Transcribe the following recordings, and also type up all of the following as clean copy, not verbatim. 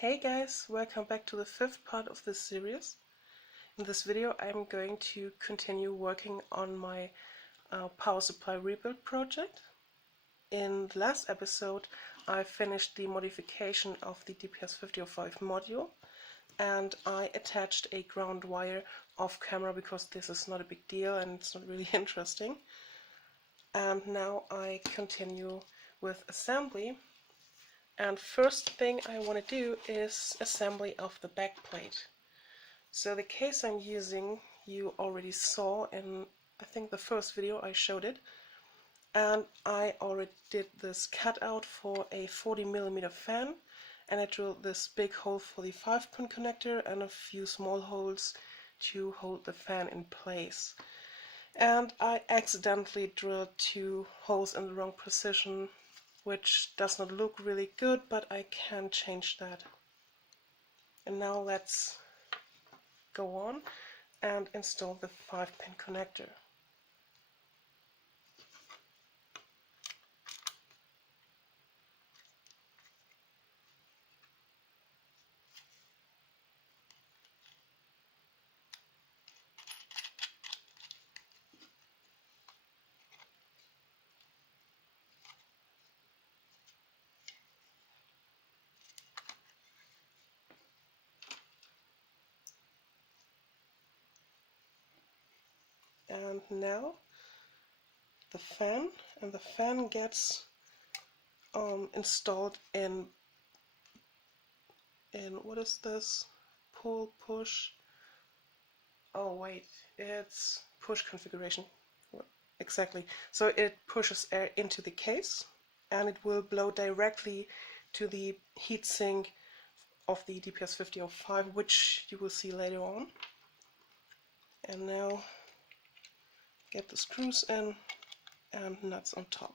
Hey guys, welcome back to the fifth part of this series. In this video I'm going to continue working on my power supply rebuild project. In the last episode I finished the modification of the DPS-5005 module and I attached a ground wire off camera because this is not a big deal and it's not really interesting. And now I continue with assembly. And first thing I want to do is assembly of the back plate. So the case I'm using you already saw in I think the first video I showed it, and I already did this cutout for a 40mm fan, and I drilled this big hole for the 5-pin connector and a few small holes to hold the fan in place. And I accidentally drilled 2 holes in the wrong position, which does not look really good, but I can change that. And now let's go on and install the 5-pin connector. And now the fan gets installed in what is this? Pull, push. Oh wait, it's push configuration. Exactly. So it pushes air into the case and it will blow directly to the heatsink of the DPS-5005, which you will see later on. And now get the screws in and nuts on top.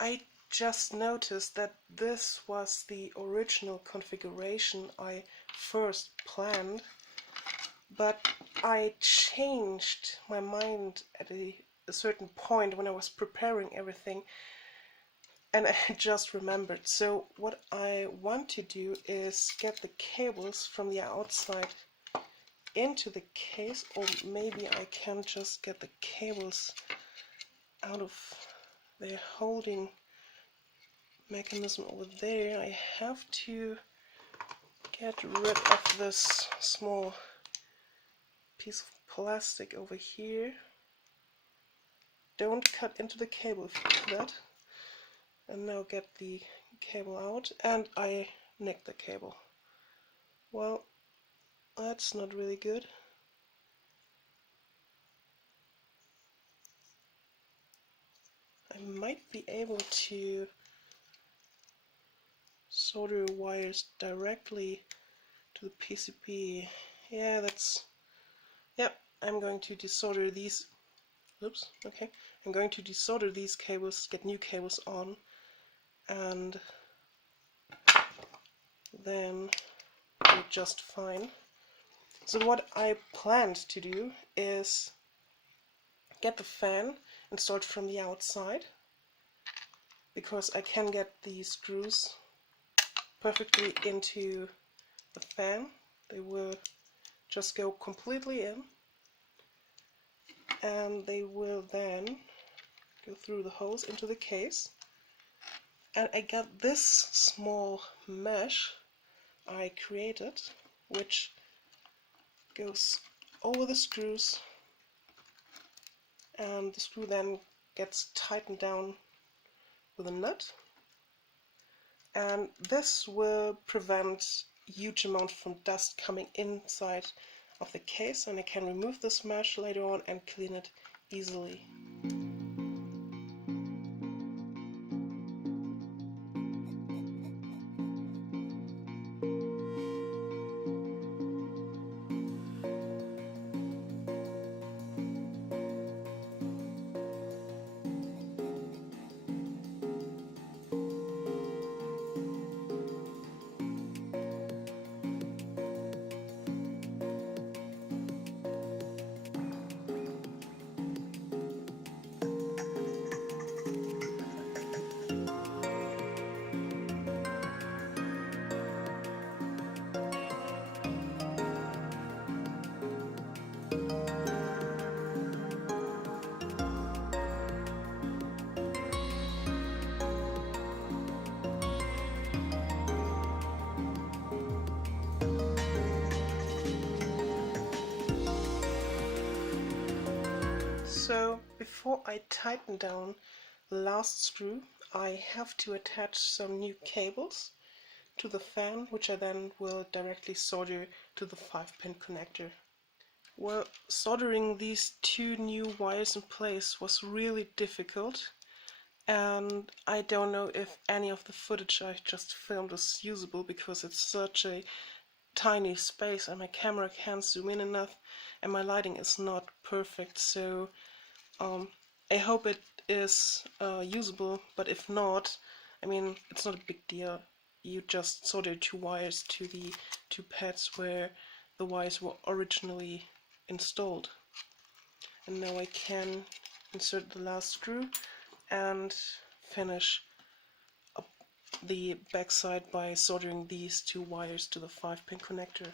I just noticed that this was the original configuration I first planned, but I changed my mind at a certain point when I was preparing everything, and I just remembered. So what I want to do is get the cables from the outside into the case, or maybe I can just get the cables out of the holding mechanism over there. I have to get rid of this small piece of plastic over here. Don't cut into the cable if you do that. And now get the cable out, and I nicked the cable. Well, that's not really good. I might be able to solder wires directly to the PCB. Yeah, I'm going to desolder these. Oops, okay. I'm going to desolder these cables, get new cables on, and then do just fine. So what I planned to do is get the fan installed from the outside, because I can get the screws perfectly into the fan. They will just go completely in, and they will then go through the holes into the case. And I got this small mesh I created, which goes over the screws, and the screw then gets tightened down with a nut, and this will prevent huge amount from dust coming inside of the case, and I can remove this mesh later on and clean it easily. So before I tighten down the last screw, I have to attach some new cables to the fan, which I then will directly solder to the 5-pin connector. Well, soldering these two new wires in place was really difficult, and I don't know if any of the footage I just filmed is usable because it's such a tiny space and my camera can't zoom in enough and my lighting is not perfect, so I hope it is usable, but if not, I mean, it's not a big deal. You just solder two wires to the two pads where the wires were originally installed. And now I can insert the last screw and finish up the backside by soldering these two wires to the 5-pin connector.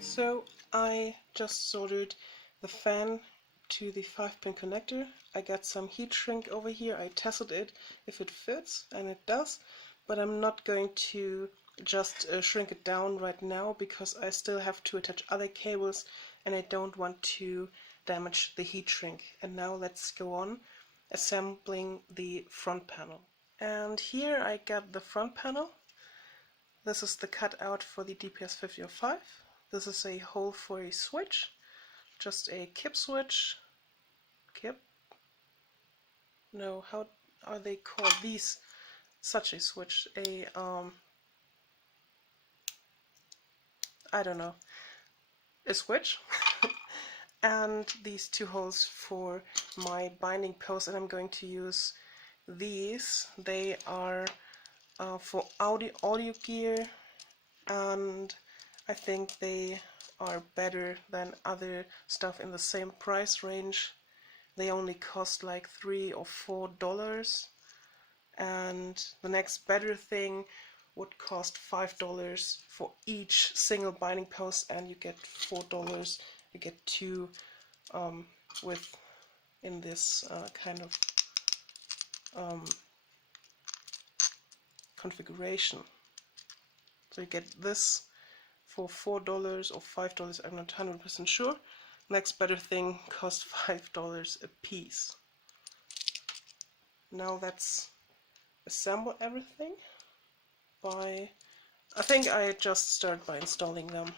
So I just soldered the fan to the 5-pin connector. I got some heat shrink over here. I tested it if it fits, and it does, but I'm not going to just shrink it down right now because I still have to attach other cables and I don't want to damage the heat shrink. And now let's go on assembling the front panel. And here I got the front panel. This is the cutout for the DPS-5005. This is a hole for a switch, just a kip switch. Kip? No, how are they called? These, such a switch, I don't know, a switch. And these two holes for my binding post, and I'm going to use these. They are for audio gear, and I think they are better than other stuff in the same price range. They only cost like $3 or $4, and the next better thing would cost $5 for each single binding post, and you get $4. You get two in this kind of configuration. So you get this for $4 or $5, I'm not 100% sure. Next better thing costs $5 a piece. Now let's assemble everything by, I think I just start by installing them.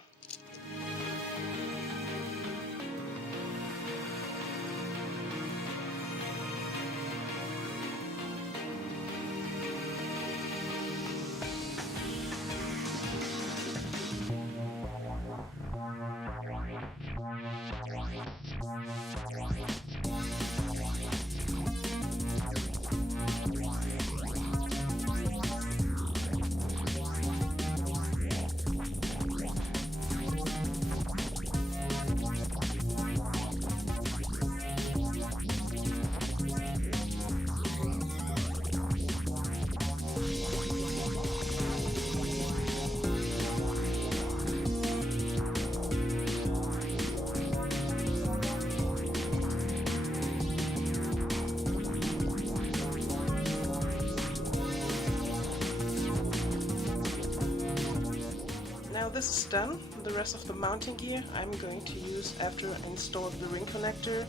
done, the rest of the mounting gear I'm going to use after I install the ring connector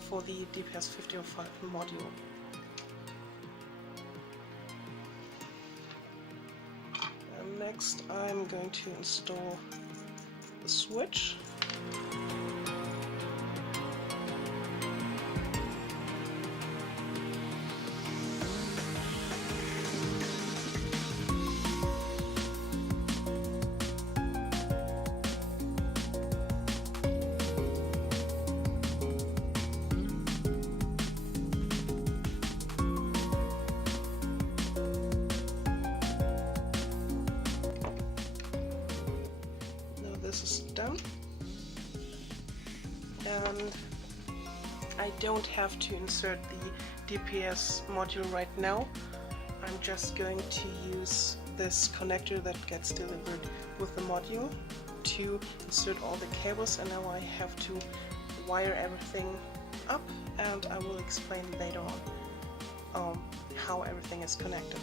for the DPS-5005 module. And next I'm going to install the switch. This is done, and I don't have to insert the DPS module right now. I'm just going to use this connector that gets delivered with the module to insert all the cables, and now I have to wire everything up, and I will explain later on how everything is connected.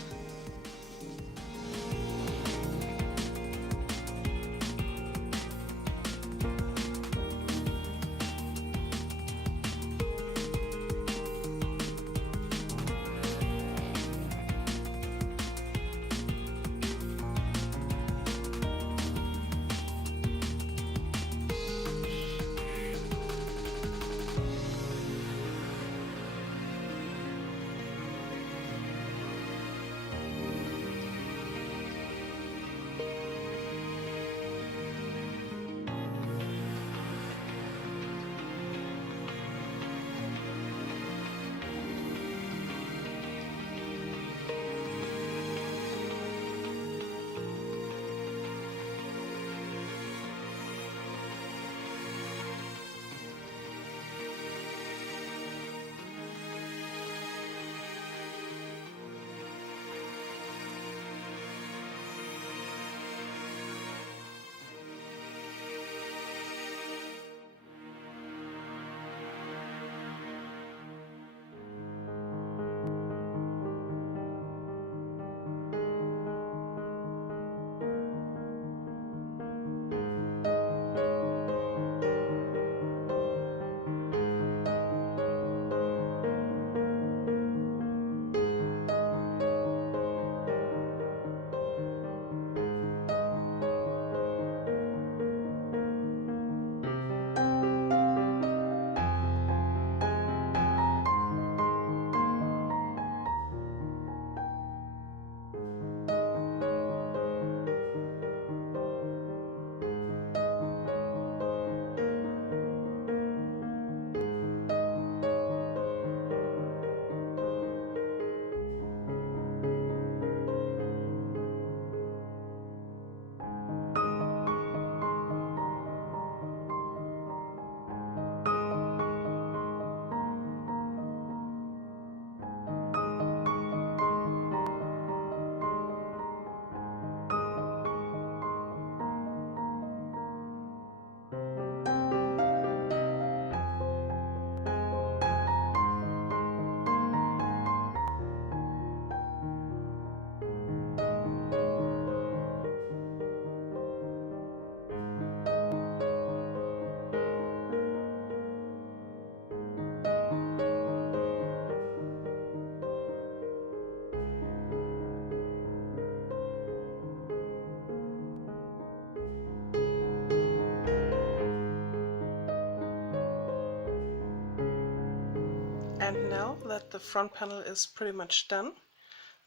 And now that the front panel is pretty much done,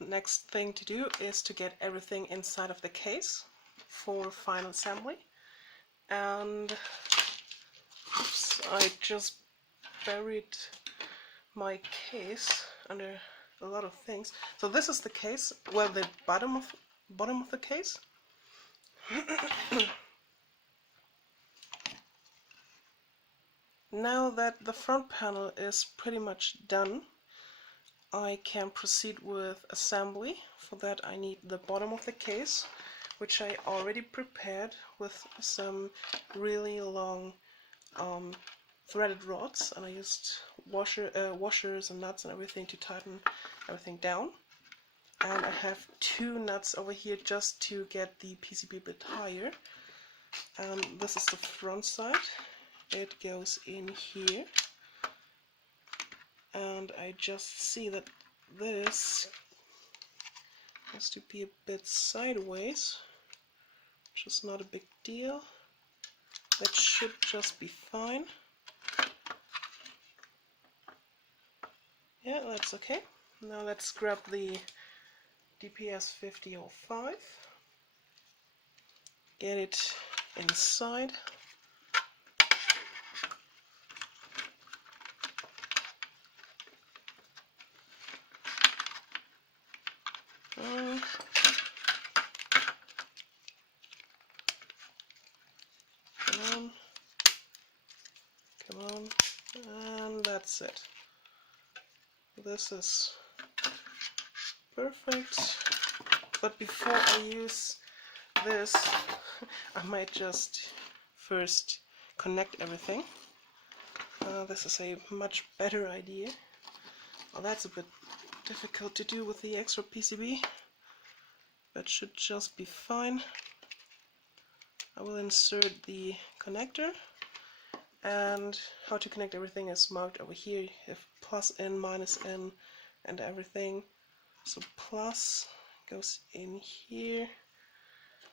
the next thing to do is to get everything inside of the case for final assembly. And oops, I just buried my case under a lot of things. So this is the case, well, the bottom of the case. Now that the front panel is pretty much done, I can proceed with assembly. For that I need the bottom of the case, which I already prepared with some really long threaded rods, and I used washers and nuts and everything to tighten everything down. And I have two nuts over here just to get the PCB a bit higher. and this is the front side. It goes in here, and I just see that this has to be a bit sideways, which is not a big deal. That should just be fine. Yeah, that's okay. Now let's grab the DPS-5005, get it inside. Come on, and that's it. This is perfect, but before I use this, I might just first connect everything. This is a much better idea. Well, that's a bit difficult to do with the extra PCB, but should just be fine. I will insert the connector, and how to connect everything is marked over here. You have plus in, minus in, and everything. So plus goes in here.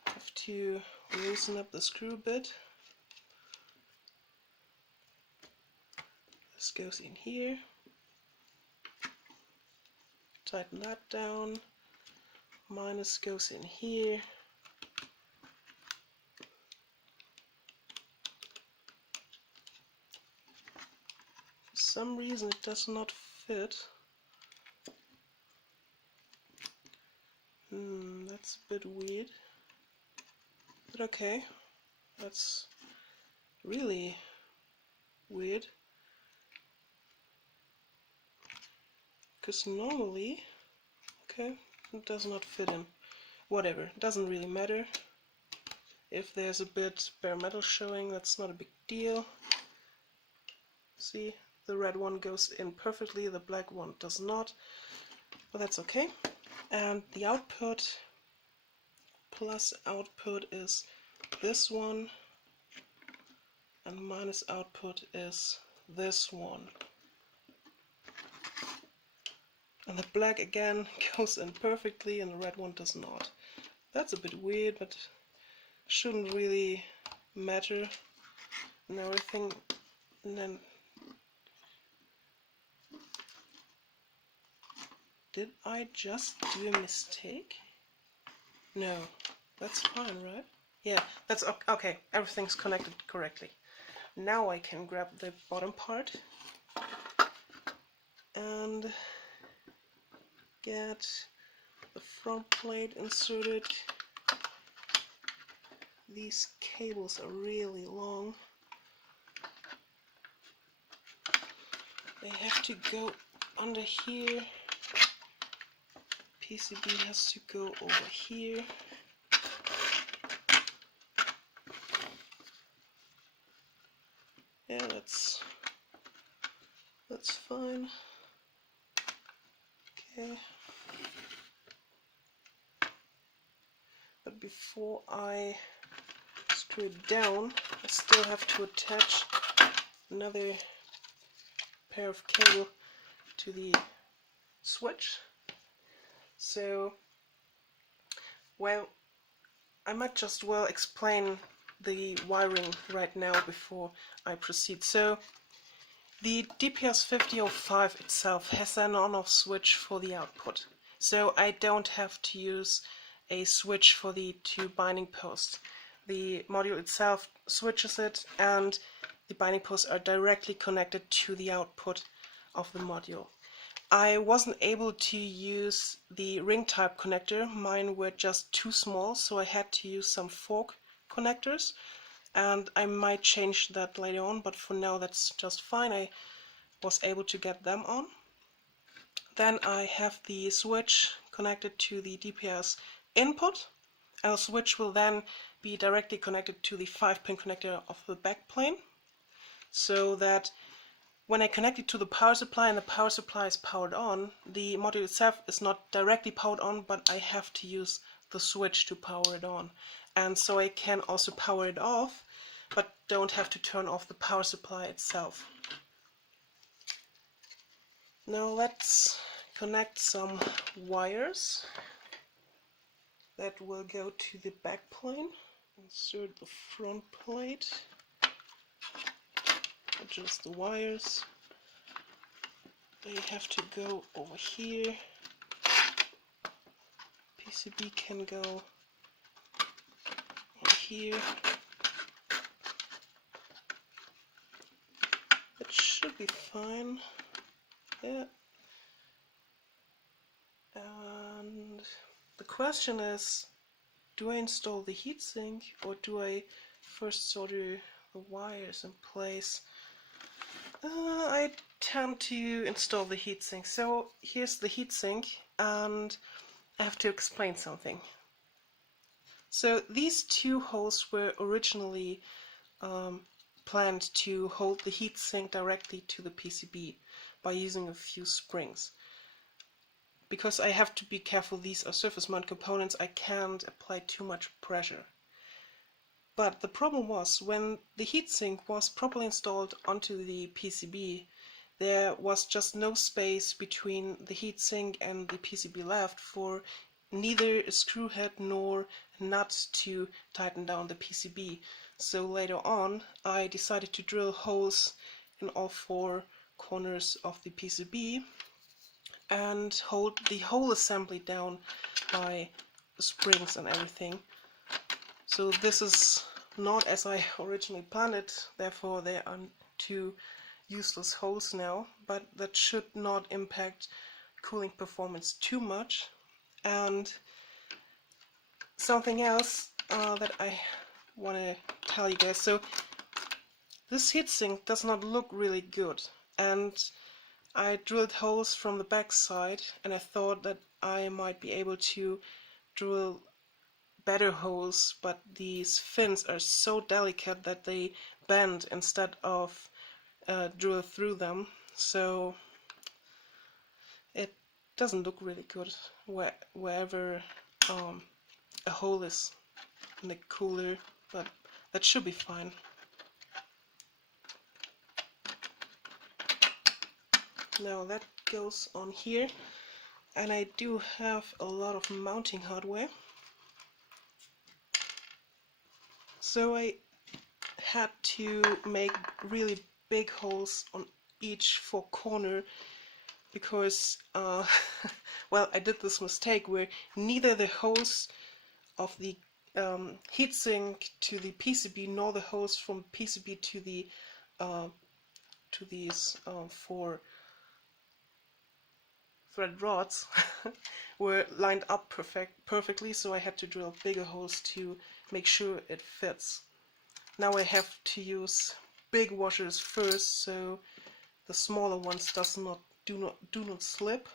Have to loosen up the screw bit. This goes in here. Tighten that down. Minus goes in here. For some reason it does not fit. That's a bit weird. But okay, that's really weird. Because normally, okay, it does not fit in. Whatever, it doesn't really matter. If there's a bit bare metal showing, that's not a big deal. See, the red one goes in perfectly, the black one does not, but that's okay. And the output, plus output is this one, and minus output is this one. And the black again goes in perfectly and the red one does not. That's a bit weird, but shouldn't really matter and everything. And then, did I just do a mistake? No, that's fine, right? Yeah, that's okay. Everything's connected correctly. Now I can grab the bottom part and get the front plate inserted. These cables are really long. They have to go under here. PCB has to go over here. Yeah, that's fine. Okay. But before I screw it down, I still have to attach another pair of cable to the switch. So, well, I might just well explain the wiring right now before I proceed. So, the DPS-5005 itself has an on-off switch for the output. So I don't have to use a switch for the two binding posts. The module itself switches it, and the binding posts are directly connected to the output of the module. I wasn't able to use the ring type connector. Mine were just too small, so I had to use some fork connectors, and I might change that later on, but for now that's just fine. I was able to get them on. Then I have the switch connected to the DPS input, and the switch will then be directly connected to the 5-pin connector of the backplane, so that when I connect it to the power supply and the power supply is powered on, the module itself is not directly powered on, but I have to use the switch to power it on. And so I can also power it off, but don't have to turn off the power supply itself. Now let's connect some wires that will go to the back plane. Insert the front plate, adjust the wires. They have to go over here. PCB can go over here. It should be fine. Yeah. And the question is, do I install the heatsink or do I first solder the wires in place? I tend to install the heatsink. So here's the heatsink, and I have to explain something. So these two holes were originally planned to hold the heatsink directly to the PCB by using a few springs. Because I have to be careful, these are surface mount components, I can't apply too much pressure. But the problem was, when the heatsink was properly installed onto the PCB, there was just no space between the heatsink and the PCB left for neither a screw head nor a nut to tighten down the PCB. So later on I decided to drill holes in all four corners of the PCB and hold the whole assembly down by springs and everything. So this is not as I originally planned it, therefore there are two useless holes now, but that should not impact cooling performance too much. And something else that I want to tell you guys, so this heatsink does not look really good, and I drilled holes from the back side and I thought that I might be able to drill better holes, but these fins are so delicate that they bend instead of drill through them, so it doesn't look really good wherever a hole is in the cooler, but that should be fine. Now that goes on here, and I do have a lot of mounting hardware, so I had to make really big holes on each four corner because well, I did this mistake where neither the hose of the heatsink to the PCB nor the hose from PCB to the to these four thread rods were lined up perfectly, so I had to drill bigger holes to make sure it fits. Now I have to use big washers first, so the smaller ones do not slip,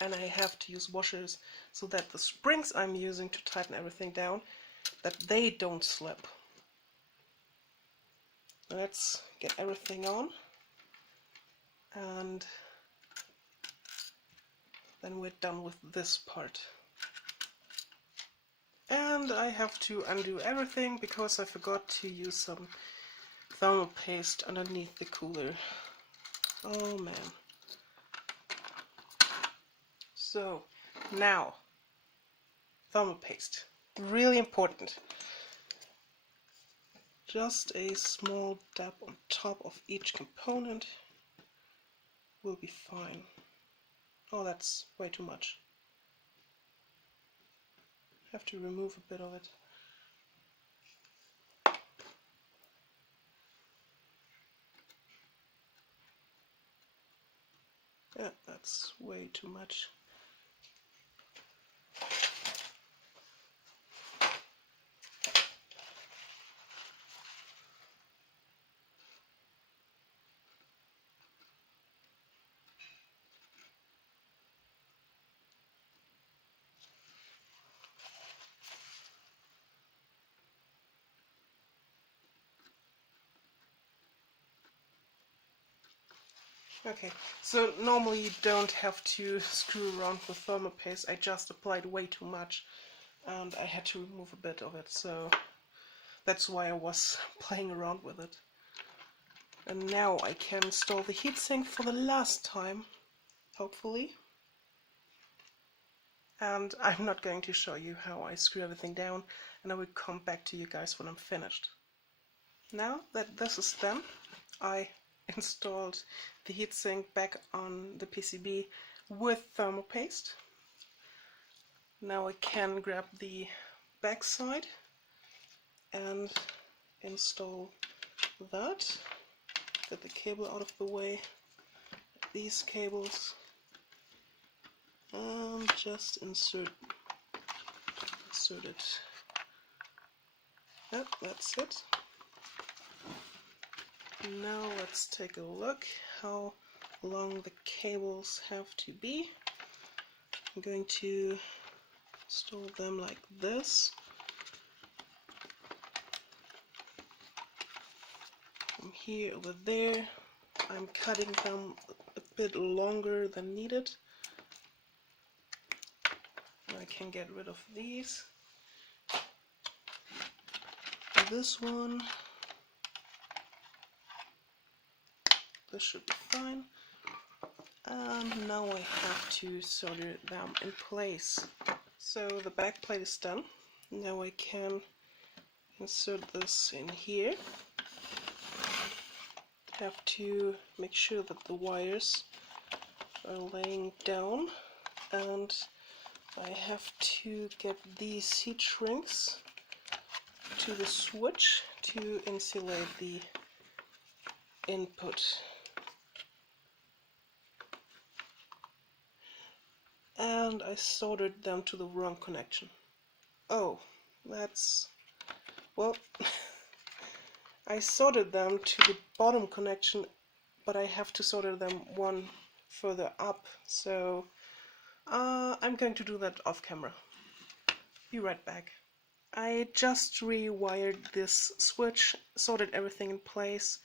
and I have to use washers so that the springs I'm using to tighten everything down, that they don't slip. Let's get everything on, and then we're done with this part. And I have to undo everything because I forgot to use some thermal paste underneath the cooler. Oh man. So now, thermal paste. Really important. Just a small dab on top of each component will be fine. Oh, that's way too much. Have to remove a bit of it. Yeah, that's way too much. Okay, so normally you don't have to screw around with thermal paste. I just applied way too much and I had to remove a bit of it, so that's why I was playing around with it. And now I can install the heatsink for the last time, hopefully. And I'm not going to show you how I screw everything down, and I will come back to you guys when I'm finished. Now that this is done, I installed the heatsink back on the PCB with thermal paste. Now I can grab the back side and install that. Get the cable out of the way, these cables, and just insert it. Yep, that's it. Now let's take a look how long the cables have to be. I'm going to install them like this. From here over there, I'm cutting them a bit longer than needed. I can get rid of these. This one, this should be fine. And now I have to solder them in place. So the back plate is done. Now I can insert this in here. Have to make sure that the wires are laying down, and I have to get these heat shrinks to the switch to insulate the input. And I soldered them to the wrong connection. Oh, that's... well, I soldered them to the bottom connection, but I have to solder them one further up, so I'm going to do that off camera. Be right back. I just rewired this switch, soldered everything in place,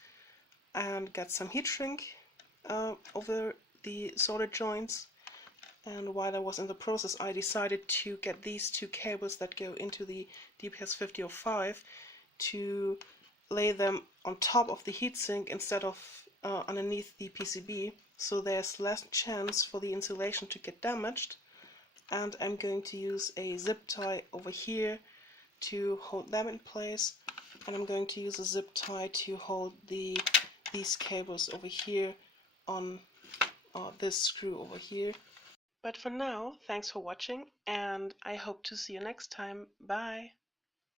and got some heat shrink over the solder joints. And while I was in the process, I decided to get these two cables that go into the EP.05 to lay them on top of the heatsink instead of underneath the PCB, so there's less chance for the insulation to get damaged. And I'm going to use a zip tie over here to hold them in place, and I'm going to use a zip tie to hold these cables over here on this screw over here. But for now, thanks for watching, and I hope to see you next time. Bye!